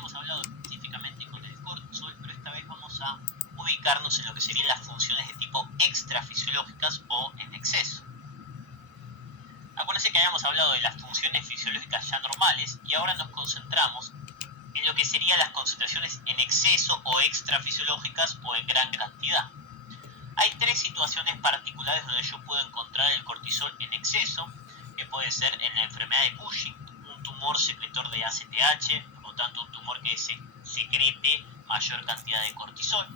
habíamos hablado específicamente con el cortisol, pero esta vez vamos a ubicarnos en lo que serían las funciones de tipo extrafisiológicas o en exceso. Acuérdense que habíamos hablado de las funciones fisiológicas ya normales y ahora nos concentramos en lo que serían las concentraciones en exceso o extrafisiológicas o en gran cantidad. Hay tres situaciones particulares donde yo puedo encontrar el cortisol en exceso, que puede ser en la enfermedad de Cushing, un tumor secretor de ACTH, por lo tanto un tumor que secrete mayor cantidad de cortisol.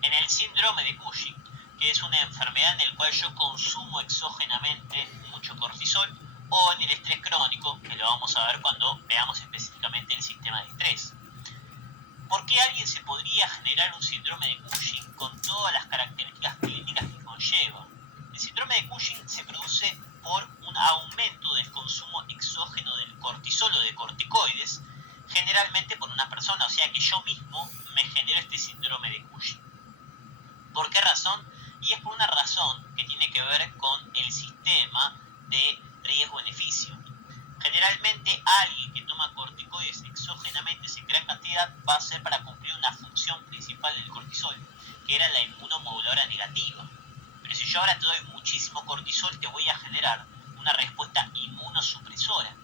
En el síndrome de Cushing, que es una enfermedad en la cual yo consumo exógenamente mucho cortisol, o en el estrés crónico, que lo vamos a ver cuando veamos específicamente el sistema de estrés. ¿Por qué alguien se podría generar un síndrome de Cushing con todas las características clínicas que conlleva? El síndrome de Cushing se produce por un aumento del consumo exógeno del cortisol o de corticoides, generalmente por una persona, o sea que yo mismo me genero este síndrome de Cushing. ¿Por qué razón? Y es por una razón que tiene que ver con el sistema de riesgo-beneficio. Generalmente alguien que toma corticoides exógenamente en gran cantidad va a ser para cumplir una función principal del cortisol, que era la inmunomoduladora negativa. Pero si yo ahora te doy muchísimo cortisol, te voy a generar una respuesta inmunosupresora.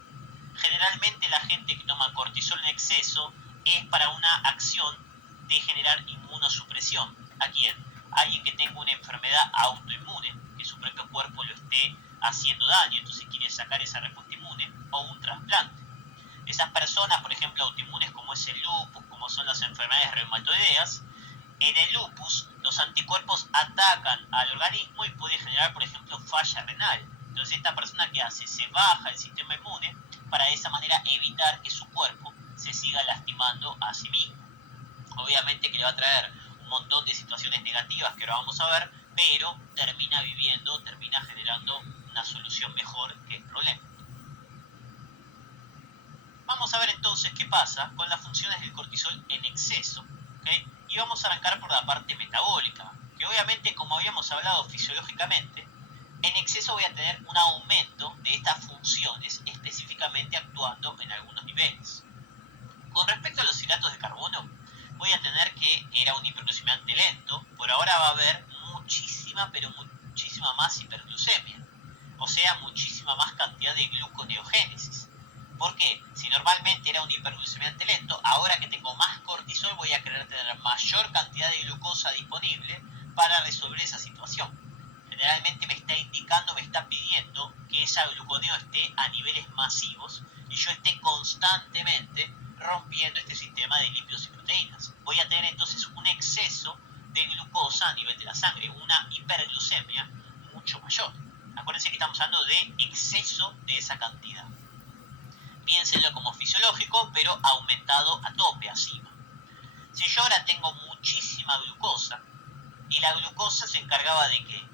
Generalmente la gente que toma cortisol en exceso es para una acción de generar inmunosupresión. ¿A quién? Alguien que tenga una enfermedad autoinmune, que su propio cuerpo lo esté haciendo daño, entonces quiere sacar esa respuesta inmune, o un trasplante. Esas personas, por ejemplo, autoinmunes como es el lupus, como son las enfermedades reumatoideas, en el lupus los anticuerpos atacan al organismo y puede generar, por ejemplo, falla renal. Entonces esta persona, ¿qué hace? Se baja el sistema inmune para de esa manera evitar que su cuerpo se siga lastimando a sí mismo. Obviamente que le va a traer un montón de situaciones negativas que ahora vamos a ver, pero termina generando una solución mejor que el problema. Vamos a ver entonces qué pasa con las funciones del cortisol en exceso, ¿okay? Y vamos a arrancar por la parte metabólica, que obviamente, como habíamos hablado fisiológicamente, en exceso voy a tener un aumento de estas funciones, específicamente actuando en algunos niveles. Con respecto a los hidratos de carbono, voy a tener que era un hiperglucemiante lento, por ahora va a haber muchísima más hiperglucemia, o sea, muchísima más cantidad de gluconeogénesis. ¿Por qué? Si normalmente era un hiperglucemiante lento, ahora que tengo más cortisol voy a querer tener mayor cantidad de glucosa disponible para resolver esa situación. Generalmente me está indicando, me está pidiendo que esa gluconeo esté a niveles masivos y yo esté constantemente rompiendo este sistema de lípidos y proteínas. Voy a tener entonces un exceso de glucosa a nivel de la sangre, una hiperglucemia mucho mayor. Acuérdense que estamos hablando de exceso de esa cantidad. Piénsenlo como fisiológico, pero aumentado a tope, arriba. Si yo ahora tengo muchísima glucosa, y la glucosa se encargaba de ¿qué?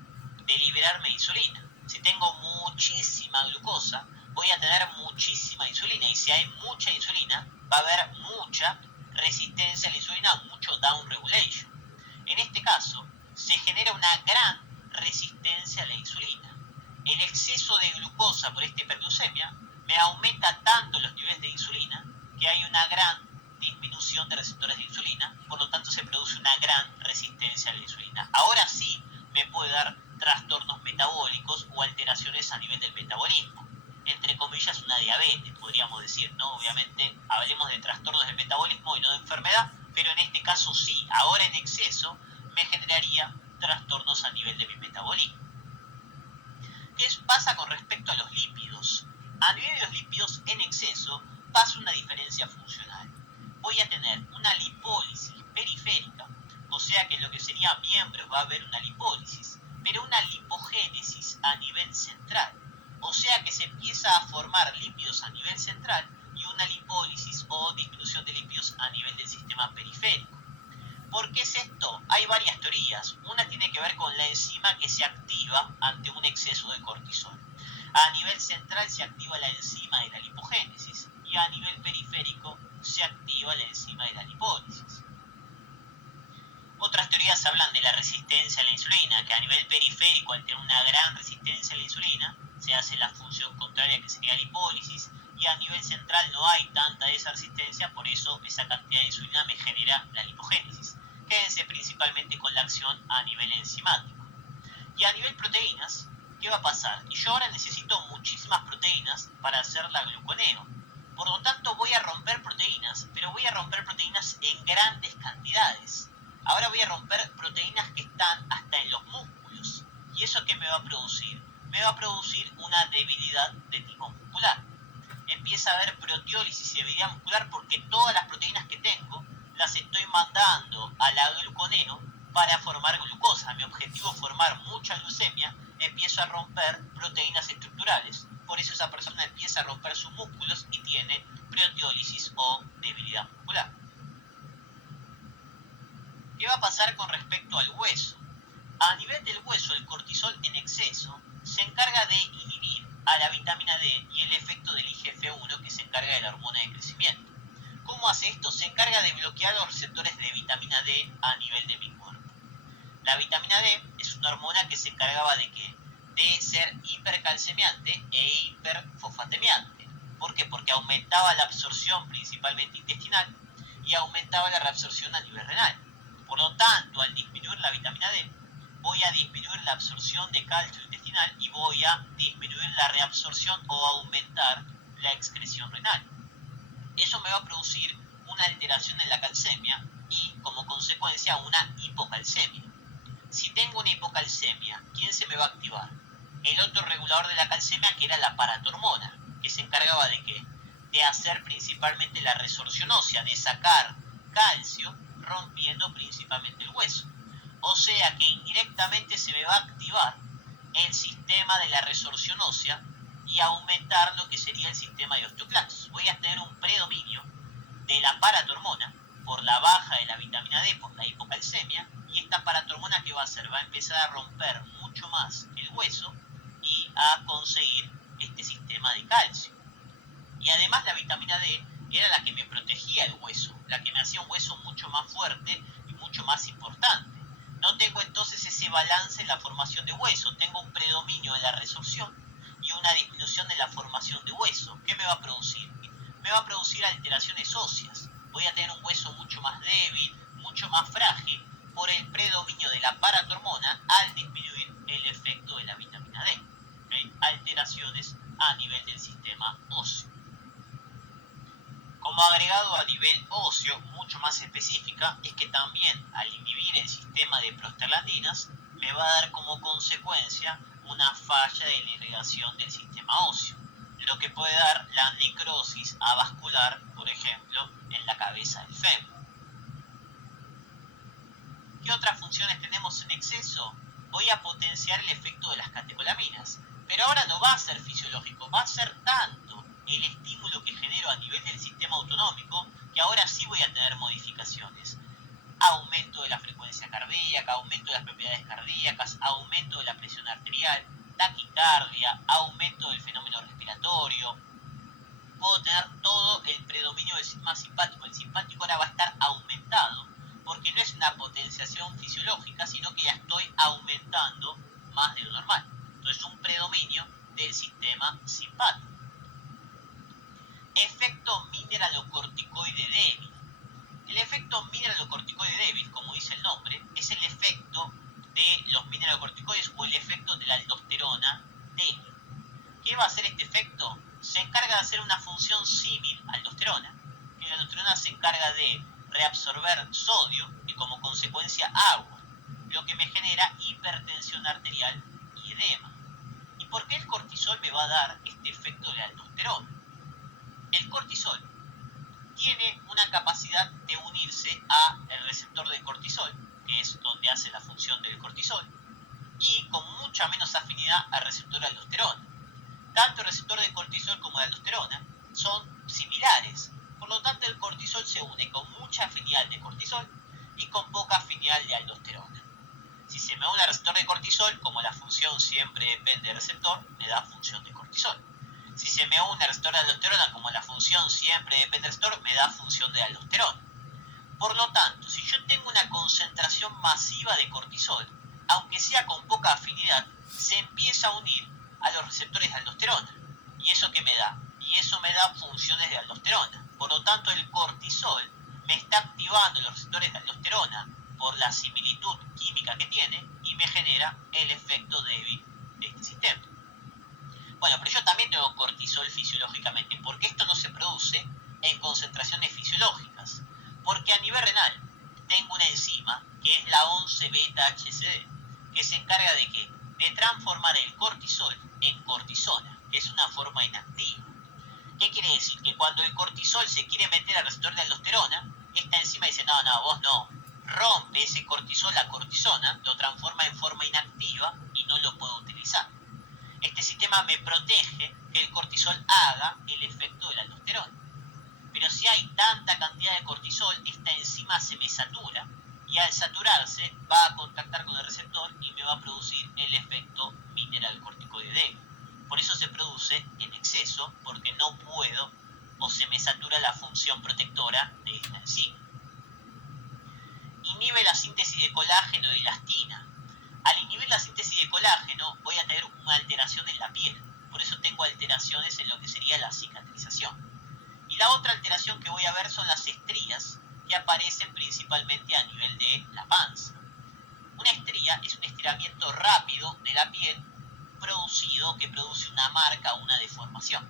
De liberarme insulina. Si tengo muchísima glucosa, voy a tener muchísima insulina, y si hay mucha insulina, va a haber mucha resistencia a la insulina, mucho down regulation. En este caso, se genera una gran resistencia a la insulina. El exceso de glucosa por esta hiperglucemia me aumenta tanto los niveles de insulina que hay una gran disminución de receptores de insulina, por lo tanto se produce una gran resistencia a la insulina. Ahora sí me puede dar trastornos metabólicos o alteraciones a nivel del metabolismo. Entre comillas, una diabetes, podríamos decir, ¿no? Obviamente hablemos de trastornos del metabolismo y no de enfermedad, pero en este caso sí, ahora en exceso me generaría trastornos a nivel de mi metabolismo. ¿Qué pasa con respecto a los lípidos? A nivel de los lípidos en exceso pasa una diferencia funcional. Voy a tener una lipólisis periférica, o sea que en lo que sería miembros va a haber una lipólisis, pero una lipogénesis a nivel central, o sea que se empieza a formar lípidos a nivel central y una lipólisis o disminución de lípidos a nivel del sistema periférico. ¿Por qué es esto? Hay varias teorías. Una tiene que ver con la enzima que se activa ante un exceso de cortisol. A nivel central se activa la enzima de la lipogénesis y a nivel periférico se activa la enzima de la lipólisis. Otras teorías hablan de la resistencia a la insulina, que a nivel periférico, al tener una gran resistencia a la insulina, se hace la función contraria, que sería lipólisis, y a nivel central no hay tanta de esa resistencia, por eso esa cantidad de insulina me genera la lipogénesis. Quédense principalmente con la acción a nivel enzimático. Y a nivel proteínas, ¿qué va a pasar? Y yo ahora necesito muchísimas proteínas para hacer la gluconeo. Por lo tanto voy a romper proteínas, pero voy a romper proteínas en grandes cantidades. Ahora voy a romper proteínas que están hasta en los músculos. ¿Y eso qué me va a producir? Me va a producir una debilidad de tipo muscular. Empieza a haber proteólisis y debilidad muscular porque todas las proteínas que tengo las estoy mandando a la gluconeo para formar glucosa. Mi objetivo es formar mucha glucemia, empiezo a romper proteínas estructurales. Por eso esa persona empieza a romper sus músculos y tiene proteólisis o debilidad muscular. ¿Qué va a pasar con respecto al hueso? A nivel del hueso, el cortisol en exceso se encarga de inhibir a la vitamina D y el efecto del IGF-1 que se encarga de la hormona de crecimiento. ¿Cómo hace esto? Se encarga de bloquear los receptores de vitamina D a nivel de mi cuerpo. La vitamina D es una hormona que se encargaba de ¿qué? De ser hipercalcemiante e hiperfosfatemiante. ¿Por qué? Porque aumentaba la absorción principalmente intestinal y aumentaba la reabsorción a nivel renal. Por lo tanto, al disminuir la vitamina D, voy a disminuir la absorción de calcio intestinal y voy a disminuir la reabsorción o aumentar la excreción renal. Eso me va a producir una alteración en la calcemia y, como consecuencia, una hipocalcemia. Si tengo una hipocalcemia, ¿quién se me va a activar? El otro regulador de la calcemia, que era la paratormona, que se encargaba de ¿qué? De hacer principalmente la resorción ósea, de sacar calcio, rompiendo principalmente el hueso. O sea que indirectamente se me va a activar el sistema de la resorción ósea y aumentar lo que sería el sistema de osteoclastos. Voy a tener un predominio de la paratormona por la baja de la vitamina D, por la hipocalcemia, y esta paratormona ¿qué va a hacer? Va a empezar a romper mucho más el hueso y a conseguir este sistema de calcio. Y además la vitamina D era la que me protegía el hueso, la que me hacía un hueso mucho más fuerte y mucho más importante. No tengo entonces ese balance en la formación de hueso, tengo un predominio de la resorción y una disminución de la formación de hueso. ¿Qué me va a producir? Me va a producir alteraciones óseas. Voy a tener un hueso mucho más débil, mucho más frágil, por el predominio de la paratormona al disminuir el efecto de la vitamina D. ¿Okay? Alteraciones a nivel del sistema óseo. Como agregado a nivel óseo, mucho más específica, es que también al inhibir el sistema de prostaglandinas, me va a dar como consecuencia una falla de la irrigación del sistema óseo, lo que puede dar la necrosis avascular, por ejemplo, en la cabeza del fémur. ¿Qué otras funciones tenemos en exceso? Voy a potenciar el efecto de las catecolaminas, pero ahora no va a ser fisiológico, va a ser tanto el estímulo que genero a nivel del sistema autonómico que ahora sí voy a tener modificaciones. Aumento de la frecuencia cardíaca, aumento de las propiedades cardíacas, aumento de la presión arterial, taquicardia, aumento del fenómeno respiratorio. Puedo tener todo el predominio del sistema simpático. El simpático ahora va a estar aumentado porque no es una potenciación fisiológica, sino que ya estoy aumentando más de lo normal. Entonces un predominio del sistema simpático. Efecto mineralocorticoide débil. El efecto mineralocorticoide débil, como dice el nombre, es el efecto de los mineralocorticoides o el efecto de la aldosterona débil. ¿Qué va a hacer este efecto? Se encarga de hacer una función símil a aldosterona, que la aldosterona se encarga de reabsorber sodio y como consecuencia agua, lo que me genera hipertensión arterial y edema. ¿Y por qué el cortisol me va a dar este efecto de la aldosterona? El cortisol tiene una capacidad de unirse al receptor del cortisol, que es donde hace la función del cortisol, y con mucha menos afinidad al receptor de aldosterona. Tanto el receptor de cortisol como de aldosterona son similares, por lo tanto el cortisol se une con mucha afinidad de cortisol y con poca afinidad de aldosterona. Si se me une al receptor de cortisol, como la función siempre depende del receptor, me da función de cortisol. Si se me une al receptor de aldosterona, como la función siempre depende del receptor, me da función de aldosterona. Por lo tanto, si yo tengo una concentración masiva de cortisol, aunque sea con poca afinidad, se empieza a unir a los receptores de aldosterona. ¿Y eso qué me da? Y eso me da funciones de aldosterona. Por lo tanto, el cortisol estimulando los receptores de aldosterona por la similitud química que tiene y me genera el efecto débil de este sistema. Bueno, pero yo también tengo cortisol fisiológicamente. ¿Por qué esto no se produce en concentraciones fisiológicas? Porque a nivel renal tengo una enzima que es la 11-beta-HCD, que se encarga de ¿qué? De transformar el cortisol en cortisona, que es una forma inactiva. ¿Qué quiere decir? Que cuando el cortisol se quiere meter al receptor de aldosterona, esta enzima dice, no, vos no, rompe ese cortisol a cortisona, lo transforma en forma inactiva y no lo puedo utilizar. Este sistema me protege que el cortisol haga el efecto de la aldosterona. Pero si hay tanta cantidad de cortisol, esta enzima se me satura y al saturarse va a contactar con el receptor y me va a producir el efecto mineralocorticoide débil. Por eso se produce en exceso, porque no puedo o se me satura la función protectora de esta enzima. Inhibe la síntesis de colágeno y elastina. Al inhibir la síntesis de colágeno voy a tener una alteración en la piel. Por eso tengo alteraciones en lo que sería la cicatrización. Y la otra alteración que voy a ver son las estrías, que aparecen principalmente a nivel de la panza. Una estría es un estiramiento rápido de la piel que produce una marca o una deformación.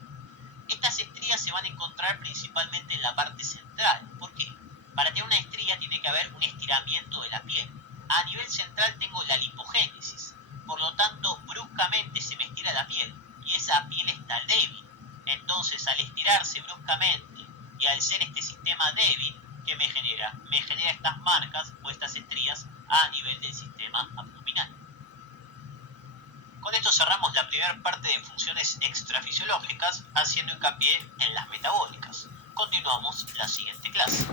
Estas estrías se van a encontrar principalmente en la parte central. ¿Por qué? Para tener una estría tiene que haber un estiramiento de la piel. A nivel central tengo la lipogénesis, por lo tanto bruscamente se me estira la piel y esa piel está débil. Entonces al estirarse bruscamente y al ser este sistema débil, ¿qué me genera? Me genera estas marcas o estas estrías a nivel del sistema abdominal. Con esto cerramos la primera parte de funciones extrafisiológicas, haciendo hincapié en las metabólicas. Continuamos la siguiente clase.